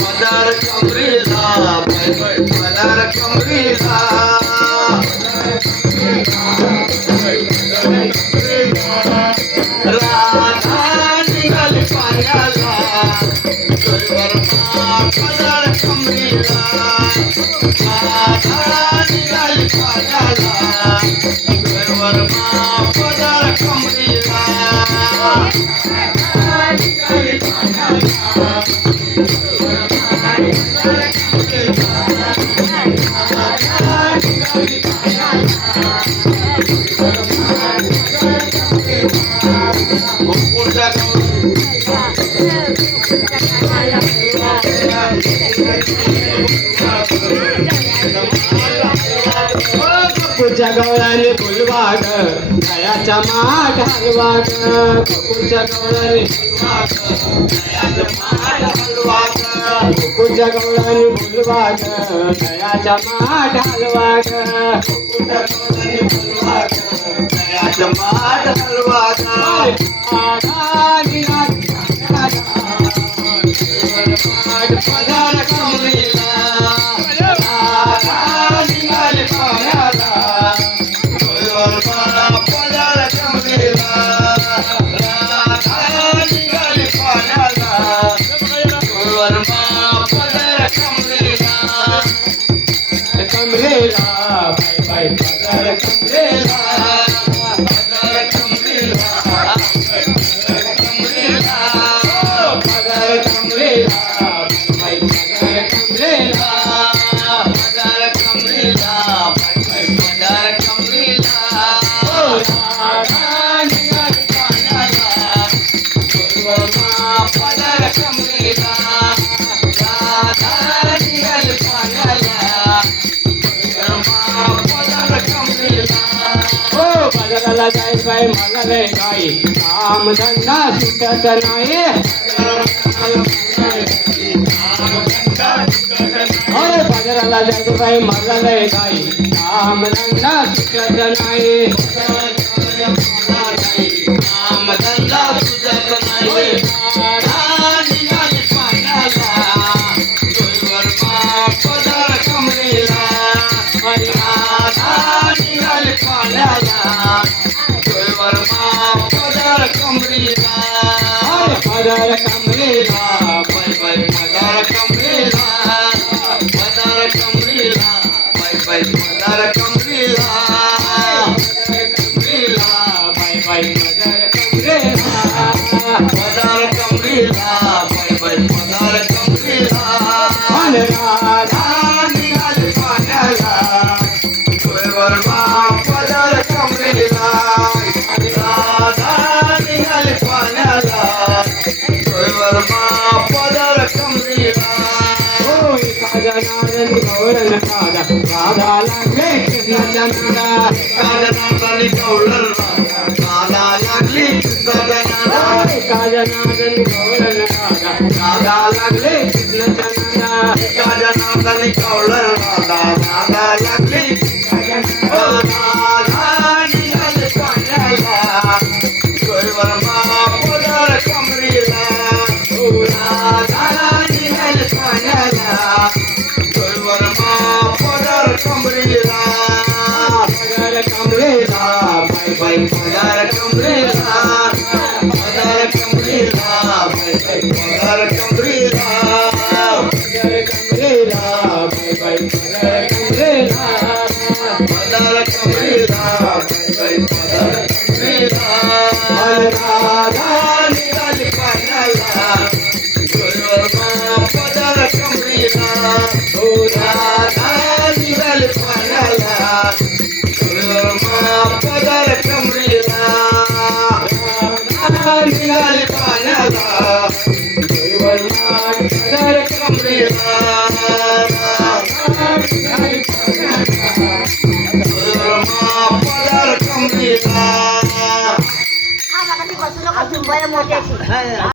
पदार कमरेला पदार कमरेला राधा निघाली पायाला पदार कमरेला राधा निघाली पायाला पदार कमरेला कुच्या गवळाने फुलवाग दयाच्या माठ हलवाग कुच्या गवळाने कुच्या गवळाने फुलवाग दयाच्या माठ हलवाग दयाच्या माठ हलवाग पदार कमरेला पदार कमरेला निघाली पाण्याला पदार कमरेला कमरेला बाय बाय पदार कमरेला पदार कमरेला कमरेला पदार कमरेला बाय पदार कमरेला पदार कमरेला बाय पदार कमरेला पदार कमरेला बाजाराला जाय बाय मला लय गाई काम धंदा सुटत नाही अरे बाजाराला जायचं बाई मला लय गाई काम धंदा सुटत नाही काम धंदा सुटत नाही पदार कमरेला निघाली पाण्याला पदार कमरेला पदार कमरेला बाय बाय पदार कमरेला पदार कमरेला बाय बाय पदार कमरेला कमरेला बाय बाय पदार कमरेला पदार कमरेला बाय बाय पदार कमरेला राधा निघाली पाण्याला पदार कमरेला राधा निघाली पाण्याला पदार कमरेला काजनादन गौरण कादा राधा लागले कृष्णाच्या नादा काजनादन गौरण राधा लागली काजनादन गौरण कादा राधा लागले कृष्णाच्या नादा काजनादन गौरण राधा लागली पदार कमरेला पदार कमरेला पदार कमरेला बाय बाय पदार कमरेला पदार कमरेला बाय बाय पदार कमरेला पदार कमरेला बाय बाय पदार कमरेला पदार कमरेला बाय बाय पदार कमरेला राधा निघाली पाण्याला पदार कमरेला राधा निघाली पाण्याला पदार कमरेला निघाली पाण्याला पदार कमरेला पदार कमरेला